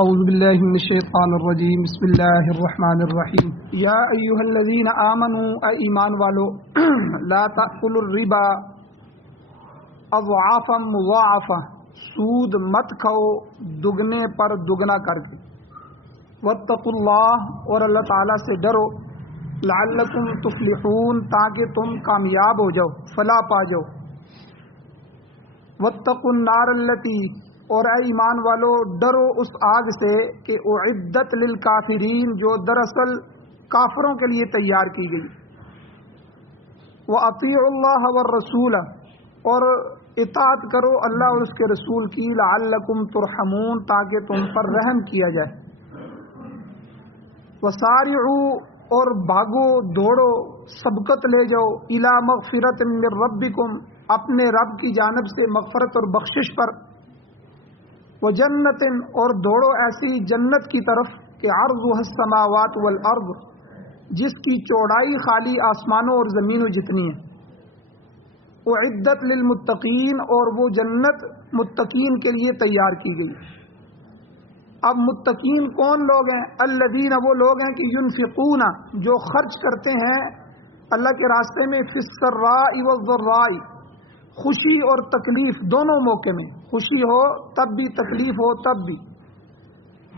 اعوذ باللہ من الشیطان الرجیم بسم اللہ الرحمن الرحیم یا ایھا الذین آمنوا اے ایمان والو لا تأکلوا الربا اضعافا مضاعفا سود مت کھاؤ دگنے پر دگنا کر کے واتقوا اللہ اور اللہ تعالیٰ سے ڈرو لعلکم تفلحون تاکہ تم کامیاب ہو جاؤ فلاح پا جاؤ واتقوا النار التی اور اے ایمان والو ڈرو اس آگ سے کہ اعدت للکافرین جو دراصل کافروں کے لیے تیار کی گئی وَأَطِيعُوا اللَّهَ وَالرَّسُولَ اور اطاعت کرو اللہ اور اس کے رسول کی لعلکم ترحمون تاکہ تم پر رحم کیا جائے وَسَارِعُوا اور بھاگو دوڑو سبقت لے جاؤ الی مغفرۃ من ربکم اپنے رب کی جانب سے مغفرت اور بخشش پر وجنت اور دوڑو ایسی جنت کی طرف کہ عرضها السماوات والارض جس کی چوڑائی خالی آسمانوں اور زمینوں جتنی ہے اعدت للمتقین اور وہ جنت متقین کے لیے تیار کی گئی. اب متقین کون لوگ ہیں؟ الذین وہ لوگ ہیں کہ ينفقون جو خرچ کرتے ہیں اللہ کے راستے میں فی السراء والضراء خوشی اور تکلیف دونوں موقع میں خوشی ہو تب بھی تکلیف ہو تب بھی.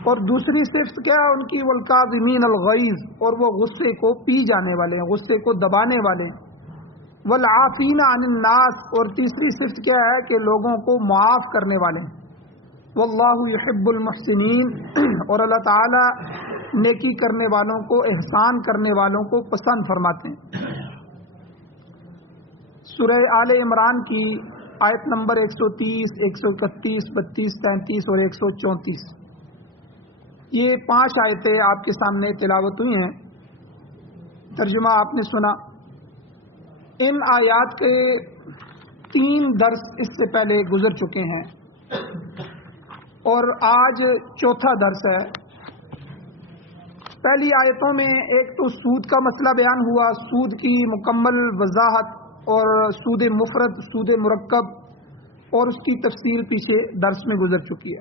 اور دوسری صفت کیا ہے ان کی والکاظمین الغیظ اور وہ غصے کو پی جانے والے ہیں غصے کو دبانے والے ہیں والعافین عن الناس اور تیسری صفت کیا ہے کہ لوگوں کو معاف کرنے والے ہیں واللہ یحب المحسنین اور اللہ تعالی نیکی کرنے والوں کو احسان کرنے والوں کو پسند فرماتے ہیں. سورہ آل عمران کی آیت نمبر 130 131 32 33 اور 134 یہ 5 آیتیں آپ کے سامنے تلاوت ہوئی ہیں. ترجمہ آپ نے سنا. ان آیات کے 3 درس اس سے پہلے گزر چکے ہیں اور آج چوتھا درس ہے. پہلی آیتوں میں ایک تو سود کا مسئلہ بیان ہوا سود کی مکمل وضاحت اور سود مفرد سود مرکب اور اس کی تفصیل پیچھے درس میں گزر چکی ہے.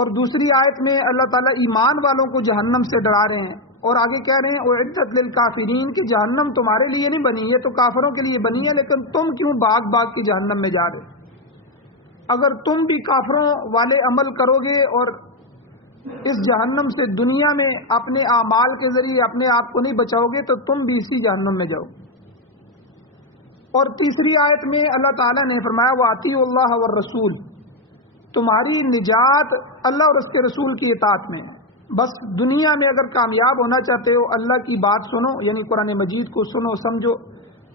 اور دوسری آیت میں اللہ تعالیٰ ایمان والوں کو جہنم سے ڈرا رہے ہیں اور آگے کہہ رہے ہیں اعدت للکافرین کہ جہنم تمہارے لیے نہیں بنی یہ تو کافروں کے لیے بنی ہے لیکن تم کیوں بھاگ بھاگ کے جہنم میں جا رہے؟ اگر تم بھی کافروں والے عمل کرو گے اور اس جہنم سے دنیا میں اپنے اعمال کے ذریعے اپنے آپ کو نہیں بچاؤ گے تو تم بھی اسی جہنم میں جاؤ. اور تیسری آیت میں اللہ تعالیٰ نے فرمایا وَأَطِيعُوا اللَّهَ وَالرَّسُولَ تمہاری نجات اللہ اور اس کے رسول کی اطاعت میں. بس دنیا میں اگر کامیاب ہونا چاہتے ہو اللہ کی بات سنو یعنی قرآن مجید کو سنو سمجھو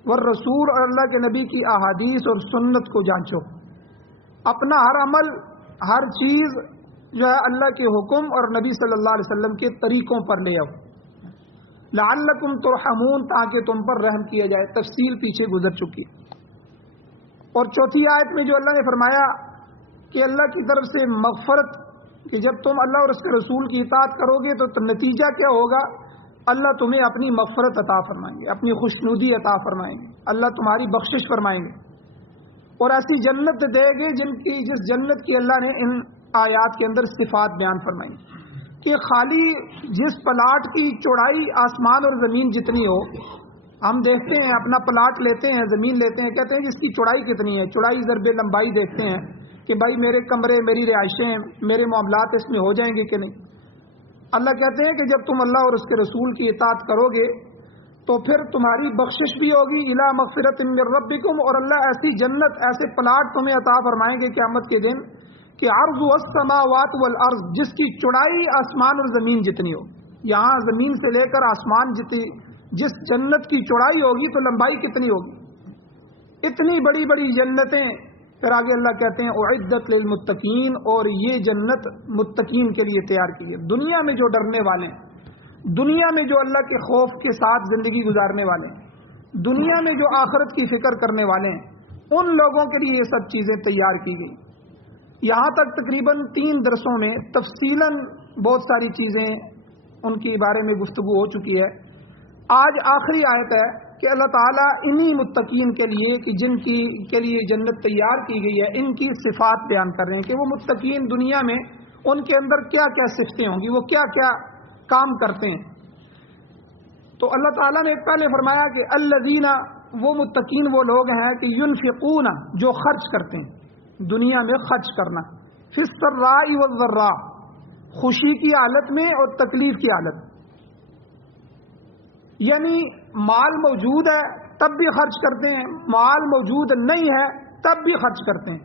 والرسول اور اللہ کے نبی کی احادیث اور سنت کو جانچو. اپنا ہر عمل ہر چیز جو ہے اللہ کے حکم اور نبی صلی اللہ علیہ وسلم کے طریقوں پر لے آؤ لعلکم ترحمون تاکہ تم پر رحم کیا جائے. تفصیل پیچھے گزر چکی. اور چوتھی آیت میں جو اللہ نے فرمایا کہ اللہ کی طرف سے مغفرت کہ جب تم اللہ اور اس کے رسول کی اطاعت کرو گے تو نتیجہ کیا ہوگا اللہ تمہیں اپنی مغفرت عطا فرمائیں گے اپنی خوشنودی عطا فرمائیں گے اللہ تمہاری بخشش فرمائیں گے اور ایسی جنت دے گے جس جنت کی اللہ نے ان آیات کے اندر صفات بیان فرمائی کہ خالی جس پلاٹ کی چوڑائی آسمان اور زمین جتنی ہو. ہم دیکھتے ہیں اپنا پلاٹ لیتے ہیں زمین لیتے ہیں کہتے ہیں کہ اس کی چوڑائی کتنی ہے چوڑائی ضرب لمبائی دیکھتے ہیں کہ بھائی میرے کمرے میری رہائشیں میرے معاملات اس میں ہو جائیں گے کہ نہیں. اللہ کہتے ہیں کہ جب تم اللہ اور اس کے رسول کی اطاعت کرو گے تو پھر تمہاری بخشش بھی ہوگی الی مغفرۃ من ربکم اور اللہ ایسی جنت ایسے پلاٹ تمہیں عطا فرمائیں گے قیامت کے دن کہ عرضها السماوات والارض جس کی چوڑائی آسمان اور زمین جتنی ہو. یہاں زمین سے لے کر آسمان جتنی جس جنت کی چوڑائی ہوگی تو لمبائی کتنی ہوگی اتنی بڑی بڑی جنتیں. پھر آگے اللہ کہتے ہیں اعدت للمتقین اور یہ جنت متقین کے لیے تیار کی ہے. دنیا میں جو ڈرنے والے ہیں دنیا میں جو اللہ کے خوف کے ساتھ زندگی گزارنے والے ہیں دنیا میں جو آخرت کی فکر کرنے والے ہیں ان لوگوں کے لیے یہ سب چیزیں تیار کی گئی. یہاں تک تقریباً 3 درسوں میں تفصیلاً بہت ساری چیزیں ان کے بارے میں گفتگو ہو چکی ہے. آج آخری آیت ہے کہ اللہ تعالیٰ انہی متقین کے لیے کہ جن کے لیے جنت تیار کی گئی ہے ان کی صفات بیان کر رہے ہیں کہ وہ متقین دنیا میں ان کے اندر کیا کیا صفتیں ہوں گی، وہ کیا کیا کام کرتے ہیں۔ تو اللہ تعالیٰ نے پہلے فرمایا کہ الذین، وہ متقین وہ لوگ ہیں کہ ینفقون، جو خرچ کرتے ہیں، دنیا میں خرچ کرنا، فی السراء والضراء، خوشی کی حالت میں اور تکلیف کی حالت، یعنی مال موجود ہے تب بھی خرچ کرتے ہیں، مال موجود نہیں ہے تب بھی خرچ کرتے ہیں۔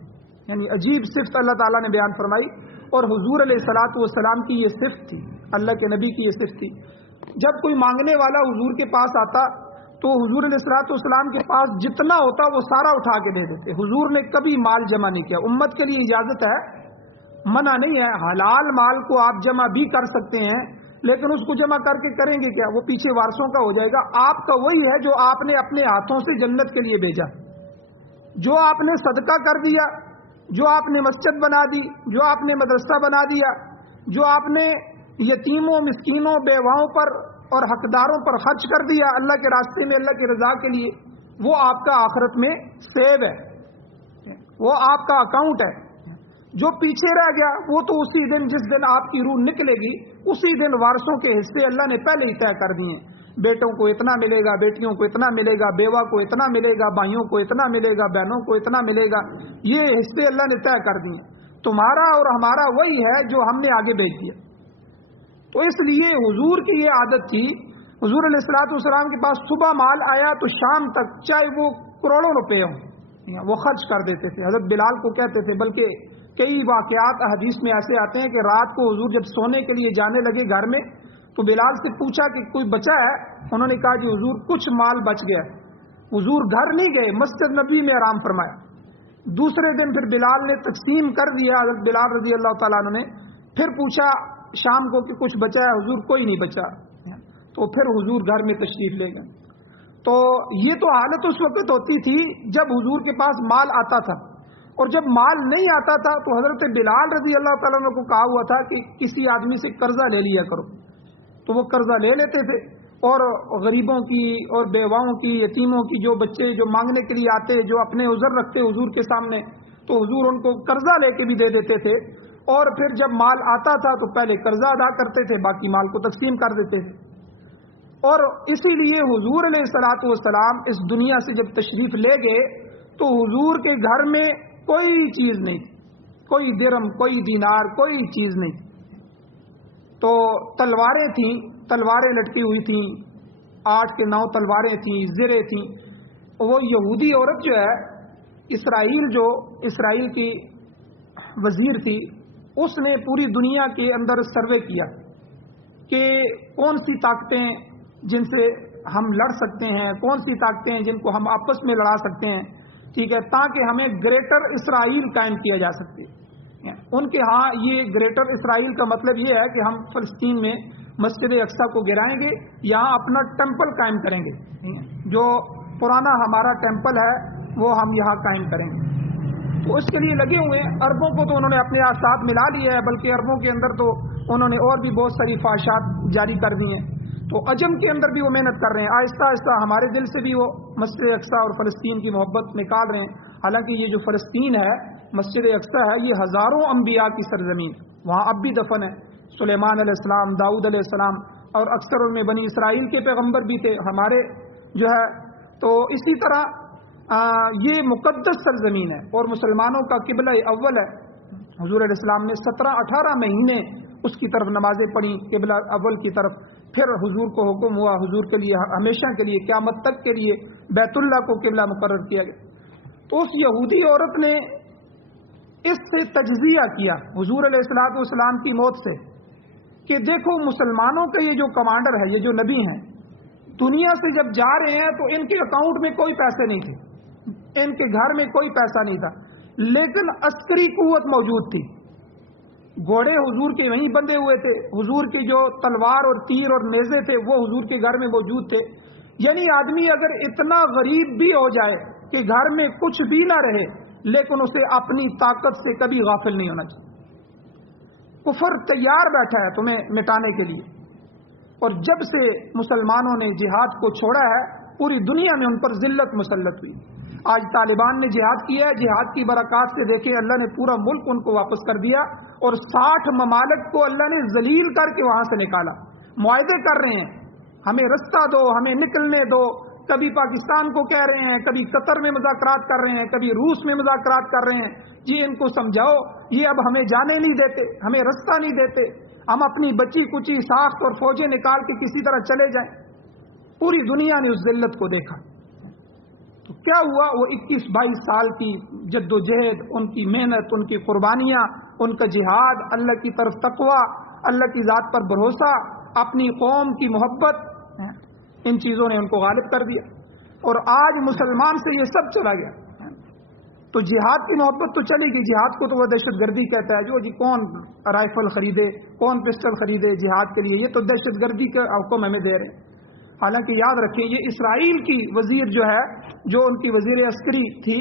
یعنی عجیب صفت اللہ تعالیٰ نے بیان فرمائی، اور حضور علیہ الصلوۃ والسلام کی یہ صفت تھی، اللہ کے نبی کی یہ صفت تھی۔ جب کوئی مانگنے والا حضور کے پاس آتا تو حضور علیہ الصلوۃ والسلام کے پاس جتنا ہوتا وہ سارا اٹھا کے دے دیتے۔ حضور نے کبھی مال جمع نہیں کیا۔ امت کے لیے اجازت ہے، منع نہیں ہے، حلال مال کو آپ جمع بھی کر سکتے ہیں، لیکن اس کو جمع کر کے کریں گے کیا؟ وہ پیچھے وارثوں کا ہو جائے گا۔ آپ کا وہی ہے جو آپ نے اپنے ہاتھوں سے جنت کے لیے بھیجا، جو آپ نے صدقہ کر دیا، جو آپ نے مسجد بنا دی، جو آپ نے مدرسہ بنا دیا، جو آپ نے یتیموں، مسکینوں، بیواؤں پر اور حقداروں پر خرچ کر دیا اللہ کے راستے میں، اللہ کی رضا کے لیے، وہ آپ کا آخرت میں سیو ہے، وہ آپ کا اکاؤنٹ ہے۔ جو پیچھے رہ گیا وہ تو اسی دن، جس دن آپ کی روح نکلے گی، اسی دن وارثوں کے حصے اللہ نے پہلے ہی طے کر دیے۔ بیٹوں کو اتنا ملے گا، بیٹیوں کو اتنا ملے گا، بیوہ کو اتنا ملے گا، بھائیوں کو اتنا ملے گا، بہنوں کو اتنا ملے گا، یہ حصے اللہ نے طے کر دیے۔ تمہارا اور ہمارا وہی ہے جو ہم نے آگے بھیج دیا۔ تو اس لیے حضور کی یہ عادت تھی، حضور علیہ الصلوۃ والسلام کے پاس صبح مال آیا تو شام تک، چاہے وہ کروڑوں روپے ہوں، وہ خرچ کر دیتے تھے۔ حضرت بلال کو کہتے تھے، بلکہ کئی واقعات حدیث میں ایسے آتے ہیں کہ رات کو حضور جب سونے کے لیے جانے لگے گھر میں تو بلال سے پوچھا کہ کوئی بچا ہے؟ انہوں نے کہا کہ حضور کچھ مال بچ گیا۔ حضور گھر نہیں گئے، مسجد نبی میں آرام فرمایا۔ دوسرے دن پھر بلال نے تقسیم کر دیا، حضرت بلال رضی اللہ تعالیٰ عنہ نے پھر پوچھا شام کو کہ کچھ بچا ہے؟ حضور کوئی نہیں بچا۔ تو پھر حضور گھر میں تشریف لے گئے۔ تو یہ تو حالت اس وقت ہوتی تھی جب حضور کے پاس مال آتا تھا، اور جب مال نہیں آتا تھا تو حضرت بلال رضی اللہ تعالیٰ عنہ کو کہا ہوا تھا کہ کسی آدمی سے قرضہ لے لیا کرو، تو وہ قرضہ لے لیتے تھے، اور غریبوں کی اور بیواؤں کی، یتیموں کی، جو بچے جو مانگنے کے لیے آتے، جو اپنے عذر رکھتے حضور کے سامنے، تو حضور ان کو قرضہ لے کے بھی دے دیتے تھے، اور پھر جب مال آتا تھا تو پہلے قرضہ ادا کرتے تھے، باقی مال کو تقسیم کر دیتے تھے۔ اور اسی لیے حضور علیہ الصلوۃ والسلام اس دنیا سے جب تشریف لے گئے تو حضور کے گھر میں کوئی چیز نہیں تھی، کوئی درم، کوئی دینار، کوئی چیز نہیں تھی۔ تو تلواریں تھیں، تلواریں لٹکی ہوئی تھیں، 8 کے 9 تلواریں تھیں، زریں تھیں۔ وہ یہودی عورت جو ہے، اسرائیل کی وزیر تھی، اس نے پوری دنیا کے اندر سروے کیا کہ کون سی طاقتیں جن سے ہم لڑ سکتے ہیں، کون سی طاقتیں جن کو ہم آپس میں لڑا سکتے ہیں، ٹھیک ہے، تاکہ ہمیں گریٹر اسرائیل قائم کیا جا سکے۔ ان کے ہاں یہ گریٹر اسرائیل کا مطلب یہ ہے کہ ہم فلسطین میں مسجد اقصی کو گرائیں گے، یہاں اپنا ٹیمپل قائم کریں گے، جو پرانا ہمارا ٹیمپل ہے وہ ہم یہاں قائم کریں گے۔ تو اس کے لیے لگے ہوئے ہیں۔ عربوں کو تو انہوں نے اپنے ساتھ ملا لیا ہے، بلکہ عربوں کے اندر تو انہوں نے اور بھی بہت ساری فحاشات جاری کر دی ہیں۔ تو عجم کے اندر بھی وہ محنت کر رہے ہیں، آہستہ آہستہ ہمارے دل سے بھی وہ مسجد اقصی اور فلسطین کی محبت نکال رہے ہیں۔ حالانکہ یہ جو فلسطین ہے، مسجد اقصی ہے، یہ ہزاروں انبیاء کی سرزمین، وہاں اب بھی دفن ہے سلیمان علیہ السلام، داؤد علیہ السلام، اور اکثر ان میں بنی اسرائیل کے پیغمبر بھی تھے ہمارے جو ہے۔ تو اسی طرح یہ مقدس سرزمین ہے اور مسلمانوں کا قبلہ اول ہے۔ حضور علیہ السلام نے 17-18 مہینے اس کی طرف نمازیں پڑھی، قبلہ اول کی طرف۔ پھر حضور کو حکم ہوا، حضور کے لیے ہمیشہ کے لیے، قیامت تک کے لیے بیت اللہ کو قبلہ مقرر کیا گیا۔ تو اس یہودی عورت نے اس سے تجزیہ کیا حضور علیہ الصلوۃ والسلام کی موت سے، کہ دیکھو مسلمانوں کا یہ جو کمانڈر ہے، یہ جو نبی ہیں، دنیا سے جب جا رہے ہیں تو ان کے اکاؤنٹ میں کوئی پیسے نہیں تھے، ان کے گھر میں کوئی پیسہ نہیں تھا، لیکن عسکری قوت موجود تھی۔ گھوڑے حضور کے وہیں بندھے ہوئے تھے، حضور کی جو تلوار اور تیر اور نیزے تھے وہ حضور کے گھر میں موجود تھے۔ یعنی آدمی اگر اتنا غریب بھی ہو جائے کہ گھر میں کچھ بھی نہ رہے، لیکن اسے اپنی طاقت سے کبھی غافل نہیں ہونا چاہیے۔ کفر تیار بیٹھا ہے تمہیں مٹانے کے لیے، اور جب سے مسلمانوں نے جہاد کو چھوڑا ہے پوری دنیا میں ان پر ذلت مسلط ہوئی۔ آج طالبان نے جہاد کیا ہے، جہاد کی برکات سے دیکھیں اللہ نے پورا ملک ان کو واپس کر دیا، اور 60 ممالک کو اللہ نے ذلیل کر کے وہاں سے نکالا۔ معاہدے کر رہے ہیں ہمیں رستہ دو، ہمیں نکلنے دو، کبھی پاکستان کو کہہ رہے ہیں، کبھی قطر میں مذاکرات کر رہے ہیں، کبھی روس میں مذاکرات کر رہے ہیں، جی ان کو سمجھاؤ، یہ اب ہمیں جانے نہیں دیتے، ہمیں رستہ نہیں دیتے، ہم اپنی بچی کچی ساخت اور فوجیں نکال کے کسی طرح چلے جائیں۔ پوری دنیا نے اس ذلت کو دیکھا، تو کیا ہوا؟ وہ 21-22 سال کی جد و جہد، ان کی محنت، ان کی قربانیاں، ان کا جہاد، اللہ کی طرف تقوی، اللہ کی ذات پر بھروسہ، اپنی قوم کی محبت، ان چیزوں نے ان کو غالب کر دیا، اور آج مسلمان سے یہ سب چلا گیا۔ تو جہاد کی محبت تو چلی گئی، جہاد کو تو وہ دہشت گردی کہتا ہے، جو جی کون رائفل خریدے، کون پسٹل خریدے جہاد کے لیے، یہ تو دہشت گردی کا حکم ہمیں دے رہے ہیں۔ حالانکہ یاد رکھیں یہ اسرائیل کی وزیر جو ہے، جو ان کی وزیر عسکری تھی،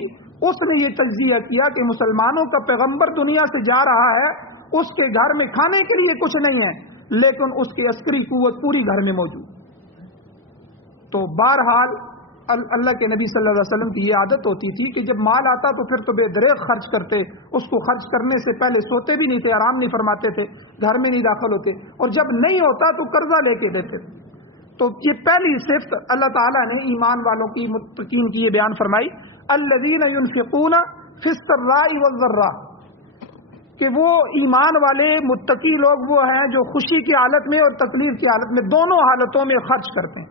اس نے یہ تجزیہ کیا کہ مسلمانوں کا پیغمبر دنیا سے جا رہا ہے، اس کے گھر میں کھانے کے لیے کچھ نہیں ہے، لیکن اس کی عسکری قوت پوری گھر میں موجود۔ تو بہرحال اللہ کے نبی صلی اللہ علیہ وسلم کی یہ عادت ہوتی تھی کہ جب مال آتا تو پھر تو بے دریغ خرچ کرتے، اس کو خرچ کرنے سے پہلے سوتے بھی نہیں تھے، آرام نہیں فرماتے تھے، گھر میں نہیں داخل ہوتے، اور جب نہیں ہوتا تو قرضہ لے کے دیتے تھے۔ تو یہ پہلی صفت اللہ تعالیٰ نے ایمان والوں کی، متقین کی یہ بیان فرمائی، الذین ينفقون فی السراء والضراء، کہ وہ ایمان والے متقی لوگ وہ ہیں جو خوشی کی حالت میں اور تکلیف کی حالت میں، دونوں حالتوں میں خرچ کرتے ہیں۔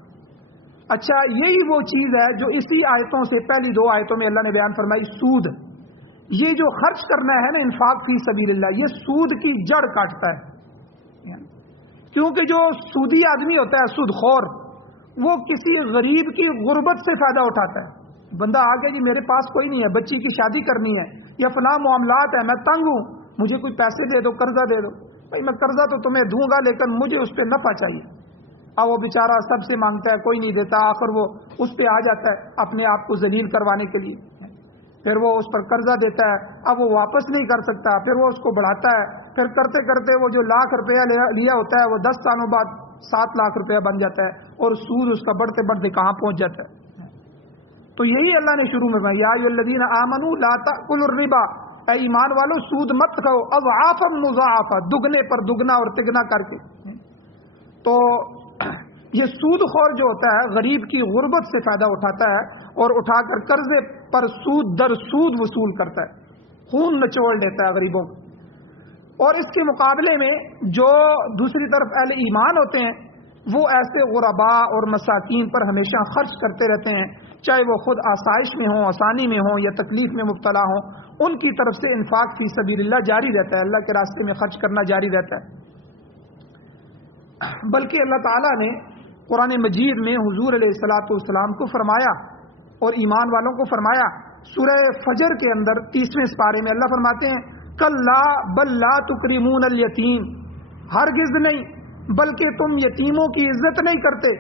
اچھا، یہی وہ چیز ہے جو اسی آیتوں سے پہلی 2 آیتوں میں اللہ نے بیان فرمائی، سود۔ یہ جو خرچ کرنا ہے نا، انفاق فی سبیل اللہ، یہ سود کی جڑ کاٹتا ہے، کیونکہ جو سودی آدمی ہوتا ہے، سود خور، وہ کسی غریب کی غربت سے فائدہ اٹھاتا ہے۔ بندہ آگے جی میرے پاس کوئی نہیں ہے، بچی کی شادی کرنی ہے یا فلاں معاملات ہے، میں تنگ ہوں، مجھے کوئی پیسے دے دو، قرضہ دے دو۔ بھائی میں قرضہ تو تمہیں دوں گا لیکن مجھے اس پہ نفع چاہیے۔ اب وہ بیچارہ سب سے مانگتا ہے، کوئی نہیں دیتا، آخر وہ اس پہ آ جاتا ہے اپنے آپ کو ذلیل کروانے کے لیے، پھر وہ اس پر قرضہ دیتا ہے، اب وہ واپس نہیں کر سکتا، پھر وہ اس کو بڑھاتا ہے، پھر کرتے کرتے وہ جو ₹1,00,000 لیا ہوتا ہے وہ 10 سالوں بعد ₹7,00,000 بن جاتا ہے، اور سود اس کا بڑھتے بڑھتے کہاں پہنچ جاتا ہے۔ تو یہی اللہ نے شروع میں کہا، یا ایھا الذین آمنوا لا تأکلوا الربا، اے ایمان والو سود مت کھاؤ، اضعافا مضاعفا، دگنے پر دگنا اور تگنا کر کے۔ تو یہ سود خور جو ہوتا ہے غریب کی غربت سے فائدہ اٹھاتا ہے، اور اٹھا کر قرضے پر سود در سود وصول کرتا ہے، خون نچوڑ لیتا ہے غریبوں کو۔ اور اس کے مقابلے میں جو دوسری طرف اہل ایمان ہوتے ہیں، وہ ایسے غرباء اور مساکین پر ہمیشہ خرچ کرتے رہتے ہیں، چاہے وہ خود آسائش میں ہوں، آسانی میں ہوں، یا تکلیف میں مبتلا ہوں، ان کی طرف سے انفاق فی سبیل اللہ جاری رہتا ہے، اللہ کے راستے میں خرچ کرنا جاری رہتا ہے۔ بلکہ اللہ تعالیٰ نے قرآن مجید میں حضور علیہ الصلوۃ والسلام کو فرمایا اور ایمان والوں کو فرمایا، سورہ فجر کے اندر 30ویں سپارے میں اللہ فرماتے ہیں، کلا بل لا تکرمون الیتیم، ہرگز نہیں، بلکہ تم یتیموں کی عزت نہیں کرتے۔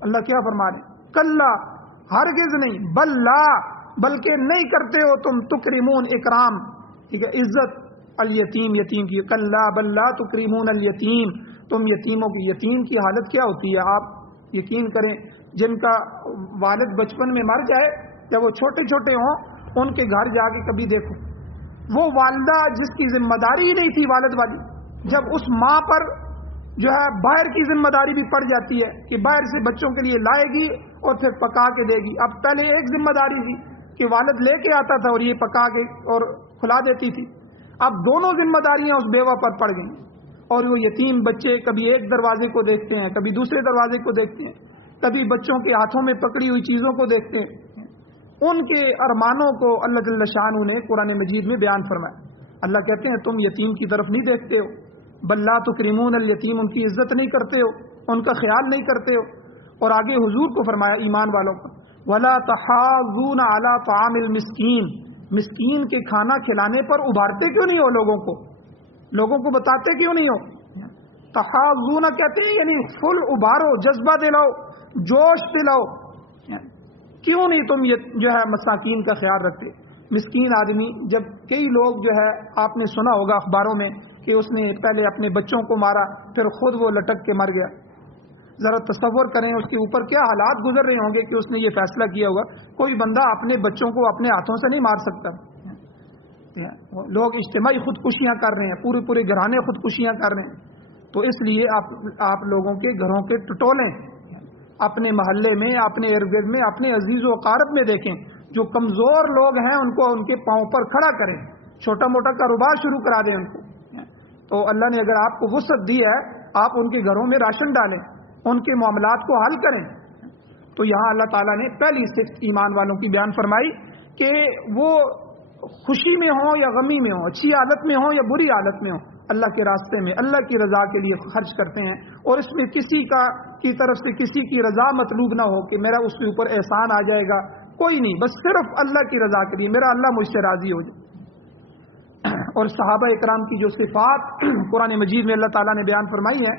اللہ کیا فرما رہے ہیں؟ کلا، ہرگز نہیں، بل لا، بلکہ نہیں کرتے ہو تم، تکرمون، اکرام، ٹھیک ہے، عزت، الیتیم، یتیم کی، کلا بل لا تکرمون الیتیم، تم یتیموں کی، یتیم کی حالت کیا ہوتی ہے؟ آپ یقین کریں، جن کا والد بچپن میں مر جائے، جب وہ چھوٹے چھوٹے ہوں، ان کے گھر جا کے کبھی دیکھو، وہ والدہ جس کی ذمہ داری ہی نہیں تھی والد والی، جب اس ماں پر جو ہے باہر کی ذمہ داری بھی پڑ جاتی ہے کہ باہر سے بچوں کے لیے لائے گی اور پھر پکا کے دے گی۔ اب پہلے ایک ذمہ داری تھی کہ والد لے کے آتا تھا اور یہ پکا کے اور کھلا دیتی تھی، اب دونوں ذمہ داریاں اس بیوہ پر پڑ گئیں، اور وہ یتیم بچے کبھی ایک دروازے کو دیکھتے ہیں، کبھی دوسرے دروازے کو دیکھتے ہیں، کبھی بچوں کے ہاتھوں میں پکڑی ہوئی چیزوں کو دیکھتے ہیں۔ ان کے ارمانوں کو اللہ جل شانہ نے قرآن مجید میں بیان فرمایا۔ اللہ کہتے ہیں تم یتیم کی طرف نہیں دیکھتے ہو، بل لا تکرمون الیتیم، ان کی عزت نہیں کرتے ہو، ان کا خیال نہیں کرتے ہو۔ اور آگے حضور کو فرمایا ایمان والوں کو، ولا تحاضون علی طعام المسکین، مسکین کے کھانا کھلانے پر ابھارتے کیوں نہیں ہو لوگوں کو، لوگوں کو بتاتے کیوں نہیں ہو؟ تحاضون کہتے ہیں یعنی فل ابھارو، جذبہ دلاؤ، جوش دلاؤ، کیوں نہیں تم یہ جو ہے مساکین کا خیال رکھتے؟ مسکین آدمی، جب کئی لوگ جو ہے آپ نے سنا ہوگا اخباروں میں کہ اس نے پہلے اپنے بچوں کو مارا، پھر خود وہ لٹک کے مر گیا، ذرا تصور کریں اس کے اوپر کیا حالات گزر رہے ہوں گے کہ اس نے یہ فیصلہ کیا ہوگا. کوئی بندہ اپنے بچوں کو اپنے ہاتھوں سے نہیں مار سکتا. لوگ اجتماعی خودکشیاں کر رہے ہیں, پورے گھرانے خودکشیاں کر رہے ہیں. تو اس لیے آپ لوگوں کے گھروں کے ٹٹولیں اپنے محلے میں, اپنے ارد گرد میں, اپنے عزیز و اقارب میں دیکھیں. جو کمزور لوگ ہیں ان کو ان کے پاؤں پر کھڑا کریں, چھوٹا موٹا کاروبار شروع کرا دیں ان کو. تو اللہ نے اگر آپ کو وسعت دی ہے, آپ ان کے گھروں میں راشن ڈالیں, ان کے معاملات کو حل کریں. تو یہاں اللہ تعالیٰ نے پہلی صفت ایمان والوں کی بیان فرمائی کہ وہ خوشی میں ہوں یا غمی میں ہوں, اچھی حالت میں ہوں یا بری حالت میں ہوں, اللہ کے راستے میں اللہ کی رضا کے لیے خرچ کرتے ہیں. اور اس میں کسی کی طرف سے کسی کی رضا مطلوب نہ ہو کہ میرا اس کے اوپر احسان آ جائے گا, کوئی نہیں, بس صرف اللہ کی رضا کے لیے, میرا اللہ مجھ سے راضی ہو جائے. اور صحابہ اکرام کی جو صفات قرآن مجید میں اللہ تعالیٰ نے بیان فرمائی ہے,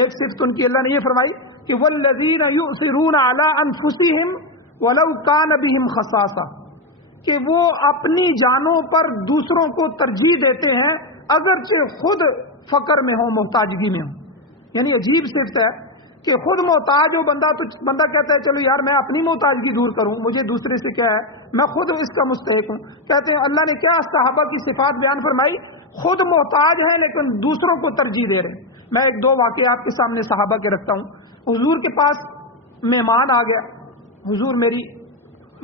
ایک صفت ان کی اللہ نے یہ فرمائی کہ والذین یؤثرون علی انفسہم ولو کان بہم خصاصہ, کہ وہ اپنی جانوں پر دوسروں کو ترجیح دیتے ہیں اگرچہ خود فقر میں ہوں, محتاجگی میں ہوں. یعنی عجیب صفت ہے کہ خود محتاج ہو بندہ, تو بندہ کہتا ہے چلو یار میں اپنی محتاجگی دور کروں, مجھے دوسرے سے کیا ہے, میں خود اس کا مستحق ہوں. کہتے ہیں اللہ نے کیا صحابہ کی صفات بیان فرمائی, خود محتاج ہیں لیکن دوسروں کو ترجیح دے رہے ہیں. میں ایک دو واقعے آپ کے سامنے صحابہ کے رکھتا ہوں. حضور کے پاس مہمان آ گیا, حضور میری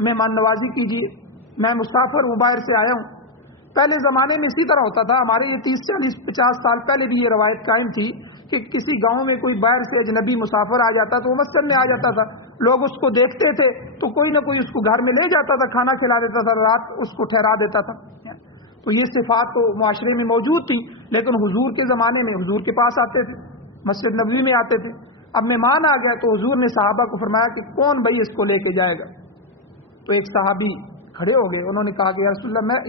مہمان نوازی کیجیے, میں مسافر ہوں, باہر سے آیا ہوں. پہلے زمانے میں اسی طرح ہوتا تھا, ہمارے یہ 30 40 50 سال پہلے بھی یہ روایت قائم تھی کہ کسی گاؤں میں کوئی باہر سے اجنبی مسافر آ جاتا تو وہ مسجد میں آ جاتا تھا, لوگ اس کو دیکھتے تھے تو کوئی نہ کوئی اس کو گھر میں لے جاتا تھا, کھانا کھلا دیتا تھا, رات اس کو ٹھہرا دیتا تھا. تو یہ صفات تو معاشرے میں موجود تھی, لیکن حضور کے زمانے میں حضور کے پاس آتے تھے, مسجد نبوی میں آتے تھے. اب مہمان آ گیا تو حضور نے صحابہ کو فرمایا کہ کون بھائی اس کو لے کے جائے گا. تو ایک صحابی کھڑے ہو گئے, انہوں نے کہا کہ یا رسول اللہ, میں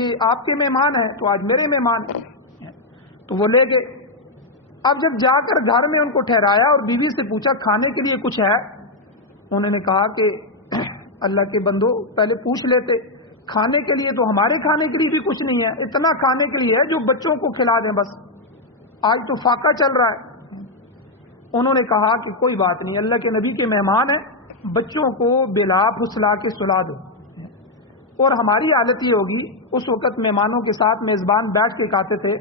یہ آپ کے مہمان ہیں تو آج میرے مہمان ہیں. تو وہ لے گئے. اب جب جا کر گھر میں ان کو ٹھہرایا اور بیوی سے پوچھا کھانے کے لیے کچھ ہے, انہوں نے کہا کہ اللہ کے بندو پہلے پوچھ لیتے, کھانے کے لیے تو ہمارے کھانے کے لیے بھی کچھ نہیں ہے, اتنا کھانے کے لیے ہے جو بچوں کو کھلا دیں بس, آج تو فاقہ چل رہا ہے. انہوں نے کہا کہ کوئی بات نہیں, اللہ کے نبی کے مہمان ہیں, بچوں کو بلا پھسلا کے سلا دو. اور ہماری حالت یہ ہوگی, اس وقت مہمانوں کے ساتھ میزبان بیٹھ کے کھاتے تھے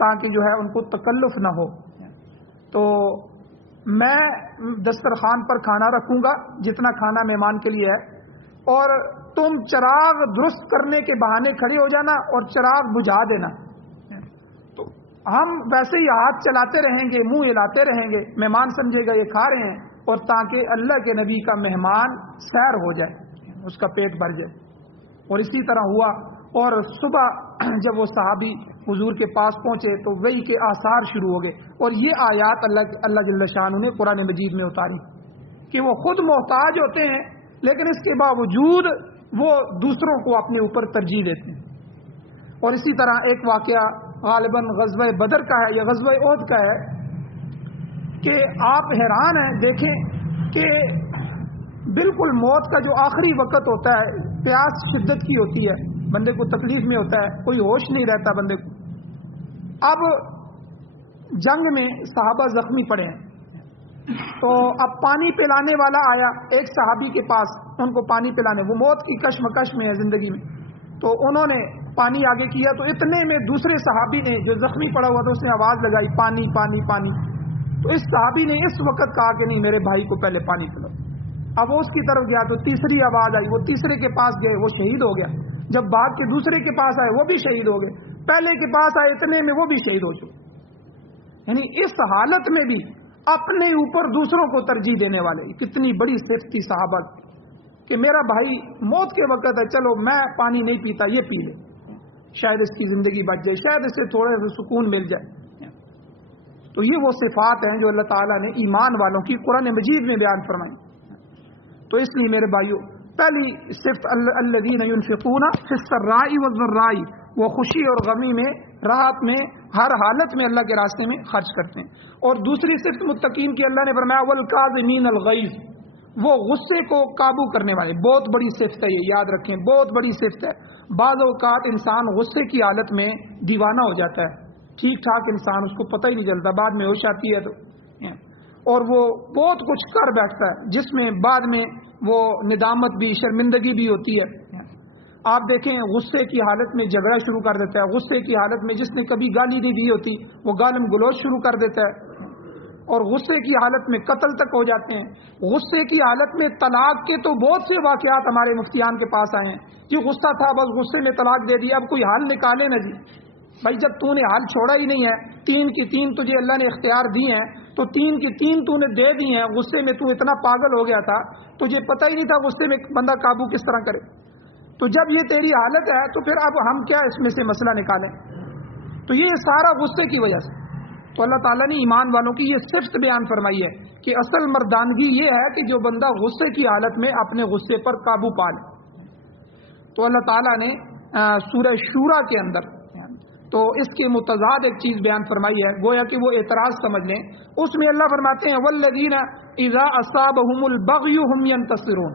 تاکہ جو ہے ان کو تکلف نہ ہو. تو میں دسترخوان پر کھانا رکھوں گا جتنا کھانا مہمان کے لیے ہے, اور تم چراغ درست کرنے کے بہانے کھڑے ہو جانا اور چراغ بجھا دینا. تو ہم ویسے ہی ہاتھ چلاتے رہیں گے, منہ ہلاتے رہیں گے, مہمان سمجھے گا یہ کھا رہے ہیں, اور تاکہ اللہ کے نبی کا مہمان سیر ہو جائے, اس کا پیٹ بھر جائے. اور اسی طرح ہوا. اور صبح جب وہ صحابی حضور کے پاس پہنچے تو وحی کے آثار شروع ہو گئے, اور یہ آیات اللہ جل شانہ نے قرآن مجید میں اتاری کہ وہ خود محتاج ہوتے ہیں لیکن اس کے باوجود وہ دوسروں کو اپنے اوپر ترجیح دیتے ہیں. اور اسی طرح ایک واقعہ غالباً غزوہ بدر کا ہے یا غزوہ احد کا ہے کہ آپ حیران ہیں, دیکھیں کہ بالکل موت کا جو آخری وقت ہوتا ہے, پیاس شدت کی ہوتی ہے, بندے کو تکلیف میں ہوتا ہے, کوئی ہوش نہیں رہتا بندے کو. اب جنگ میں صحابہ زخمی پڑے ہیں, تو اب پانی پلانے والا آیا ایک صحابی کے پاس, ان کو پانی پلانے, وہ موت کی کشمکش میں ہے زندگی میں. تو انہوں نے پانی آگے کیا تو اتنے میں دوسرے صحابی نے جو زخمی پڑا ہوا تھا اس نے آواز لگائی پانی پانی پانی. تو اس صحابی نے اس وقت کہا کہ نہیں, میرے بھائی کو پہلے پانی پلاؤ. اب وہ اس کی طرف گیا تو تیسری آواز آئی, وہ تیسرے کے پاس گئے, وہ شہید ہو گیا. جب بعد کے دوسرے کے پاس آئے وہ بھی شہید ہو گئے, پہلے کے پاس آئے اتنے میں وہ بھی شہید ہو چکے. یعنی اس حالت میں بھی اپنے اوپر دوسروں کو ترجیح دینے والے, کتنی بڑی صفت تھی صحابہ کہ میرا بھائی موت کے وقت ہے, چلو میں پانی نہیں پیتا, یہ پی لے, شاید اس کی زندگی بچ جائے, شاید اس سے تھوڑا سا سکون مل جائے. تو یہ وہ صفات ہیں جو اللہ تعالیٰ نے ایمان والوں کی قرآن مجید میں بیان فرمائی. تو اس لیے میرے بھائیو, پہلی صفت الذین ينفقون فی السراء والضراء, وہ خوشی اور غمی میں, راحت میں, ہر حالت میں اللہ کے راستے میں خرچ کرتے ہیں. اور دوسری صفت متقین کی اللہ نے فرمایا والکاظمین الغیظ, وہ غصے کو قابو کرنے والے. بہت بڑی صفت ہے یہ, یاد رکھیں, بہت بڑی صفت ہے. بعض اوقات انسان غصے کی حالت میں دیوانہ ہو جاتا ہے, ٹھیک ٹھاک انسان, اس کو پتہ ہی نہیں چلتا, بعد میں ہوش آتی ہے تو اور وہ بہت کچھ کر بیٹھتا ہے جس میں بعد میں وہ ندامت بھی شرمندگی بھی ہوتی ہے. آپ دیکھیں غصے کی حالت میں جھگڑا شروع کر دیتا ہے، غصے کی حالت میں جس نے کبھی گالی نہیں دی ہوتی وہ گالم گلوچ شروع کر دیتا ہے، اور غصے کی حالت میں قتل تک ہو جاتے ہیں. غصے کی حالت میں طلاق کے تو بہت سے واقعات ہمارے مفتیان کے پاس آئے ہیں. یہ غصہ تھا، بس غصے میں طلاق دے دی، اب کوئی حل نکالے نہ جی. بھائی جب تو نے حل چھوڑا ہی نہیں ہے، 3 کی 3 تجھے اللہ نے اختیار دی ہیں تو 3 کی 3 تو نے دے دی ہیں. غصے میں تو اتنا پاگل ہو گیا تھا، تجھے پتہ ہی نہیں تھا غصے میں بندہ قابو کس طرح کرے. تو جب یہ تیری حالت ہے تو پھر اب ہم کیا اس میں سے مسئلہ نکالیں؟ تو یہ سارا غصے کی وجہ سے. تو اللہ تعالیٰ نے ایمان والوں کی یہ صفت بیان فرمائی ہے کہ اصل مردانگی یہ ہے کہ جو بندہ غصے کی حالت میں اپنے غصے پر قابو پا لے. تو اللہ تعالیٰ نے سورہ شورا کے اندر تو اس کے متضاد ایک چیز بیان فرمائی ہے، گویا کہ وہ اعتراض سمجھ لیں. اس میں اللہ فرماتے ہیں والذین اذا اصابہم البغی هم ینتصرون.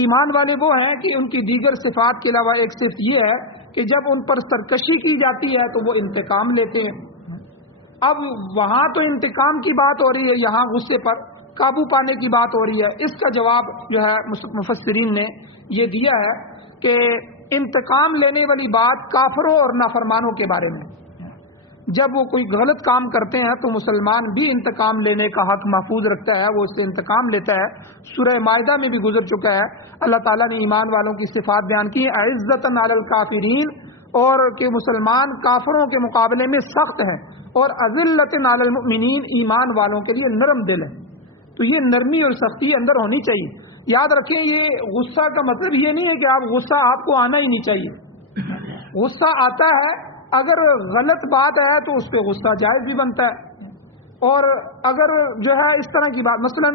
ایمان والے وہ ہیں کہ ان کی دیگر صفات کے علاوہ ایک صفت یہ ہے کہ جب ان پر سرکشی کی جاتی ہے تو وہ انتقام لیتے ہیں. اب وہاں تو انتقام کی بات ہو رہی ہے، یہاں غصے پر قابو پانے کی بات ہو رہی ہے. اس کا جواب جو ہے مفسرین نے یہ دیا ہے کہ انتقام لینے والی بات کافروں اور نافرمانوں کے بارے میں. جب وہ کوئی غلط کام کرتے ہیں تو مسلمان بھی انتقام لینے کا حق محفوظ رکھتا ہے، وہ اس سے انتقام لیتا ہے. سورہ مائدہ میں بھی گزر چکا ہے، اللہ تعالیٰ نے ایمان والوں کی صفات بیان کی ہیں عزتاً علی الکافرین، اور کہ مسلمان کافروں کے مقابلے میں سخت ہیں، اور اذلتاً علی المؤمنین، ایمان والوں کے لیے نرم دل ہے. تو یہ نرمی اور سختی اندر ہونی چاہیے. یاد رکھیں یہ غصہ کا مطلب یہ نہیں ہے کہ غصہ آپ کو آنا ہی نہیں چاہیے. غصہ آتا ہے، اگر غلط بات ہے تو اس پہ غصہ جائز بھی بنتا ہے. اور اگر جو ہے اس طرح کی بات، مثلا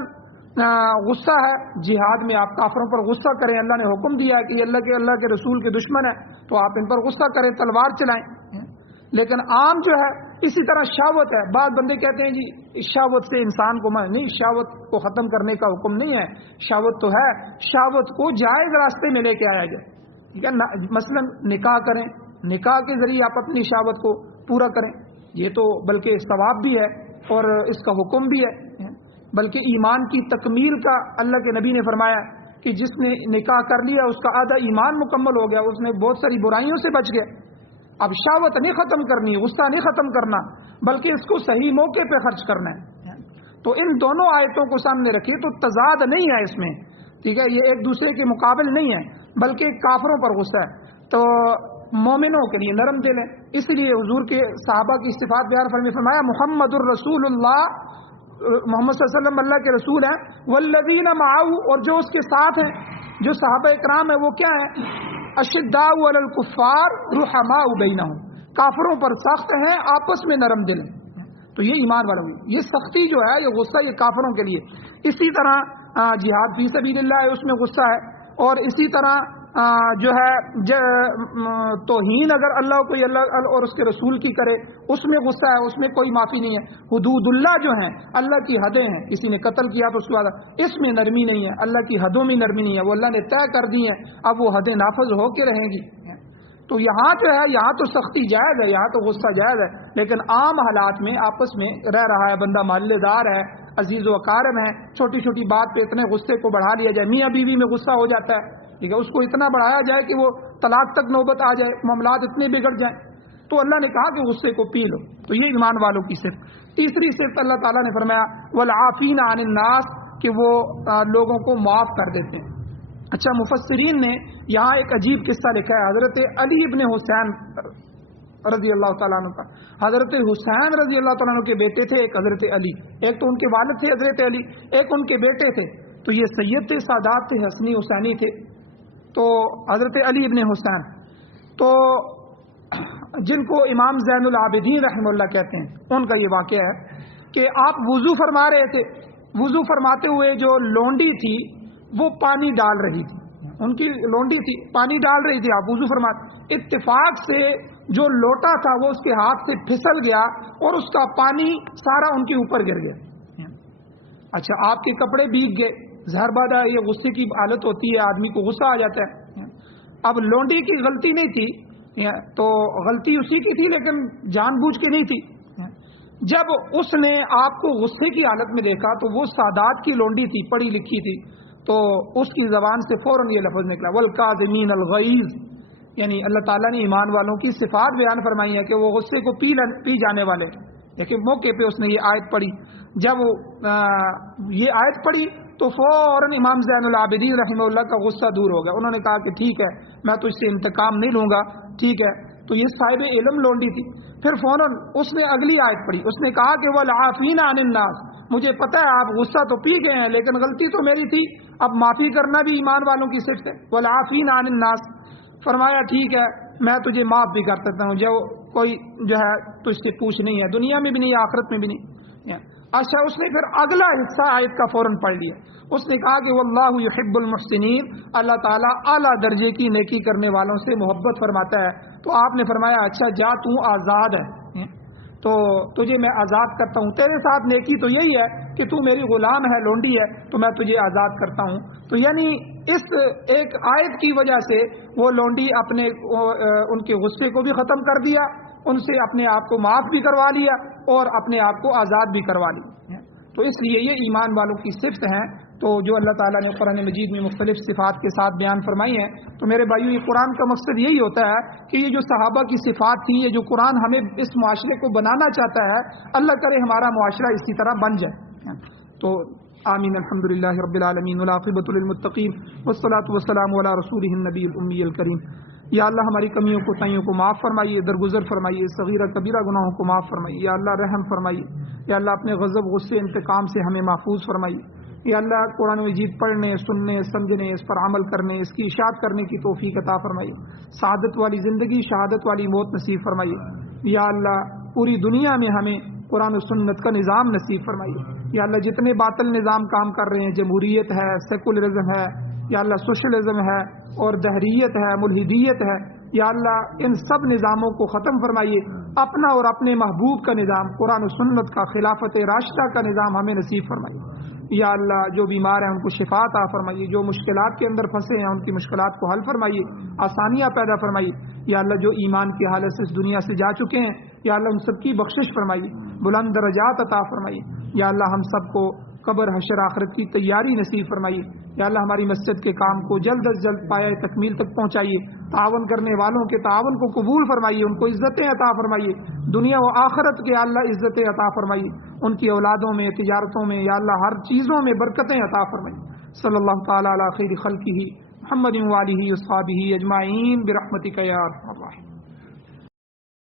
غصہ ہے جہاد میں، آپ کافروں پر غصہ کریں، اللہ نے حکم دیا ہے کہ اللہ کے رسول کے دشمن ہیں تو آپ ان پر غصہ کریں، تلوار چلائیں. لیکن عام جو ہے اسی طرح شہوت ہے. بعض بندے کہتے ہیں جی شہوت سے انسان کو نہیں، شہوت کو ختم کرنے کا حکم نہیں ہے. شہوت تو ہے، شہوت کو جائز راستے میں لے کے آیا جائے. ٹھیک ہے، مثلا نکاح کریں، نکاح کے ذریعے آپ اپنی شہوت کو پورا کریں، یہ تو بلکہ ثواب بھی ہے اور اس کا حکم بھی ہے. بلکہ ایمان کی تکمیل کا اللہ کے نبی نے فرمایا کہ جس نے نکاح کر لیا اس کا آدھا ایمان مکمل ہو گیا، اس نے بہت ساری برائیوں سے بچ گیا. اب شہوت نہیں ختم کرنی، غصہ نہیں ختم کرنا، بلکہ اس کو صحیح موقع پہ خرچ کرنا ہے. تو ان دونوں آیتوں کو سامنے رکھیے تو تضاد نہیں ہے اس میں. ٹھیک ہے، یہ ایک دوسرے کے مقابل نہیں ہے، بلکہ کافروں پر غصہ ہے. تو مومنوں کے لیے نرم دل ہے. اس لیے حضور کے صحابہ کی صفات بیان فرمایا محمد الرسول اللہ، محمد صلی اللہ علیہ وسلم اللہ کے رسول ہیں، والذین معہ، اور جو اس کے ساتھ ہیں، جو صحابہ اکرام ہیں وہ کیا ہیں؟ اشداء علی الکفار رحماء بینہم، کافروں پر سخت ہیں، آپس میں نرم دل ہیں. تو یہ ایمان والوں کی یہ سختی جو ہے، یہ غصہ یہ کافروں کے لیے. اسی طرح جہاد فی سبیل اللہ ہے، اس میں غصہ ہے. اور اسی طرح جو ہے توہین اگر اللہ کوئی اللہ اور اس کے رسول کی کرے اس میں غصہ ہے، اس میں کوئی معافی نہیں ہے. حدود اللہ جو ہیں، اللہ کی حدیں ہیں، کسی نے قتل کیا تو اس کے بعد اس میں نرمی نہیں ہے، اللہ کی حدوں میں نرمی نہیں ہے، وہ اللہ نے طے کر دی ہیں، اب وہ حدیں نافذ ہو کے رہیں گی. تو یہاں جو ہے یہاں تو سختی جائز ہے، یہاں تو غصہ جائز ہے. لیکن عام حالات میں آپس میں رہ رہا ہے بندہ، محلے دار ہے، عزیز و اقارب ہے، چھوٹی چھوٹی بات پہ اتنے غصے کو بڑھا لیا جائے، میاں بیوی میں غصہ ہو جاتا ہے، ٹھیک ہے، اس کو اتنا بڑھایا جائے کہ وہ طلاق تک نوبت آ جائے، معاملات اتنے بگڑ جائیں. تو اللہ نے کہا کہ غصے کو پی لو. تو یہ ایمان والوں کی صفت. تیسری صفت اللہ تعالیٰ نے فرمایا والعافین عن الناس، کہ وہ لوگوں کو معاف کر دیتے ہیں. اچھا، مفسرین نے یہاں ایک عجیب قصہ لکھا ہے حضرت علی ابن حسین رضی اللہ تعالیٰ عنہ کا. حضرت حسین رضی اللہ تعالیٰ عنہ کے بیٹے تھے، ایک حضرت علی، ایک تو ان کے والد تھے حضرت علی، ایک ان کے بیٹے تھے. تو یہ سید تھے، سادات تھے، حسنی حسینی تھے. تو حضرت علی ابن حسین تو جن کو امام زین العابدین رحمہ اللہ کہتے ہیں، ان کا یہ واقعہ ہے کہ آپ وضو فرما رہے تھے، وضو فرماتے ہوئے جو لونڈی تھی وہ پانی ڈال رہی تھی، ان کی لونڈی تھی پانی ڈال رہی تھی، آپ وضو فرماتے، اتفاق سے جو لوٹا تھا وہ اس کے ہاتھ سے پھسل گیا اور اس کا پانی سارا ان کے اوپر گر گیا. اچھا، آپ کے کپڑے بھیگ گئے، ظاہر بات ہے یہ غصے کی حالت ہوتی ہے، آدمی کو غصہ آ جاتا ہے. اب لونڈی کی غلطی نہیں تھی، تو غلطی اسی کی تھی لیکن جان بوجھ کے نہیں تھی. جب اس نے آپ کو غصے کی حالت میں دیکھا تو وہ سادات کی لونڈی تھی، پڑھی لکھی تھی، تو اس کی زبان سے فوراً یہ لفظ نکلا والکاظمین الغیظ، یعنی اللہ تعالیٰ نے ایمان والوں کی صفات بیان فرمائی ہے کہ وہ غصے کو پی جانے والے، لیکن موقع پہ اس نے یہ آیت پڑھی۔ جب یہ آیت پڑھی تو فوراً امام زین العابدین رحمہ اللہ کا غصہ دور ہو گیا، انہوں نے کہا کہ ٹھیک ہے میں تو اس سے انتقام نہیں لوں گا، ٹھیک ہے۔ تو یہ صاحب علم لونڈی تھی۔ پھر فوراً اس نے اگلی آیت پڑھی، اس نے کہا کہ والعافین عن الناس، مجھے پتہ ہے آپ غصہ تو پی گئے ہیں لیکن غلطی تو میری تھی، اب معافی کرنا بھی ایمان والوں کی صفت ہے، والعافین عن الناس۔ فرمایا ٹھیک ہے میں تجھے معاف بھی کر سکتا ہوں، جو کوئی جو ہے تجھ سے پوچھ نہیں ہے، دنیا میں بھی نہیں آخرت میں بھی نہیں۔ اچھا اس نے پھر اگلا حصہ آیت کا فوراً پڑھ لیا، اس نے کہا کہ واللہ یحب المحسنین، اللہ تعالیٰ اعلیٰ درجے کی نیکی کرنے والوں سے محبت فرماتا ہے۔ تو آپ نے فرمایا اچھا جا تو آزاد ہے تو تجھے میں آزاد کرتا ہوں، تیرے ساتھ نیکی تو یہی ہے کہ تو میری غلام ہے، لونڈی ہے، تو میں تجھے آزاد کرتا ہوں۔ تو یعنی اس ایک آیت کی وجہ سے وہ لونڈی اپنے ان کے غصے کو بھی ختم کر دیا، ان سے اپنے آپ کو معاف بھی کروا لیا اور اپنے آپ کو آزاد بھی کروا لیا۔ تو اس لیے یہ ایمان والوں کی صفت ہیں تو جو اللہ تعالیٰ نے قرآن مجید میں مختلف صفات کے ساتھ بیان فرمائی ہیں۔ تو میرے بھائیو یہ قرآن کا مقصد یہی ہوتا ہے کہ یہ جو صحابہ کی صفات تھی، یہ جو قرآن ہمیں اس معاشرے کو بنانا چاہتا ہے، اللہ کرے ہمارا معاشرہ اسی طرح بن جائے۔ تو آمین، الحمدللہ رب العالمین، والعاقبۃ للمتقین، والصلاۃ والسلام علی رسولہ النبی الامی الکریم۔ یا اللہ ہماری کمیوں کو تائیوں کو معاف فرمائیے، درگزر فرمائیے، صغیرہ کبیرہ گناہوں کو معاف فرمائیے، یا اللہ رحم فرمائیے، یا اللہ اپنے غضب غصے انتقام سے ہمیں محفوظ فرمائیے، یا اللہ قرآن مجید پڑھنے سننے سمجھنے اس پر عمل کرنے اس کی اشاعت کرنے کی توفیق عطا فرمائیے، سعادت والی زندگی شہادت والی موت نصیب فرمائیے، یا اللہ پوری دنیا میں ہمیں قرآن و سنت کا نظام نصیب فرمائیے، یا اللہ جتنے باطل نظام کام کر رہے ہیں، جمہوریت ہے، سیکولرزم ہے، یا اللہ سوشلزم ہے اور دہریت ہے، ملحدیت ہے، یا اللہ ان سب نظاموں کو ختم فرمائیے، اپنا اور اپنے محبوب کا نظام قرآن و سنت کا خلافت راشدہ کا نظام ہمیں نصیب فرمائیے، یا اللہ جو بیمار ہیں ان کو شفا عطا فرمائیے، جو مشکلات کے اندر پھنسے ہیں ان کی مشکلات کو حل فرمائیے، آسانیاں پیدا فرمائیے، یا اللہ جو ایمان کی حالت سے اس دنیا سے جا چکے ہیں یا اللہ ان سب کی بخشش فرمائیے، بلند درجات عطا فرمائیے، یا اللہ ہم سب کو قبر حشر آخرت کی تیاری نصیب فرمائیے، یا اللہ ہماری مسجد کے کام کو جلد از جلد پایہ تکمیل تک پہنچائیے، تعاون کرنے والوں کے تعاون کو قبول فرمائیے، ان کو عزتیں عطا فرمائیے، دنیا و آخرت کے اللہ عزتیں عطا فرمائیے، ان کی اولادوں میں تجارتوں میں یا اللہ ہر چیزوں میں برکتیں عطا فرمائیے۔ صلی اللہ تعالی علی خیر خلقہ محمد و آلہ و اصحابہ اجمعین برحمتک یا ارحم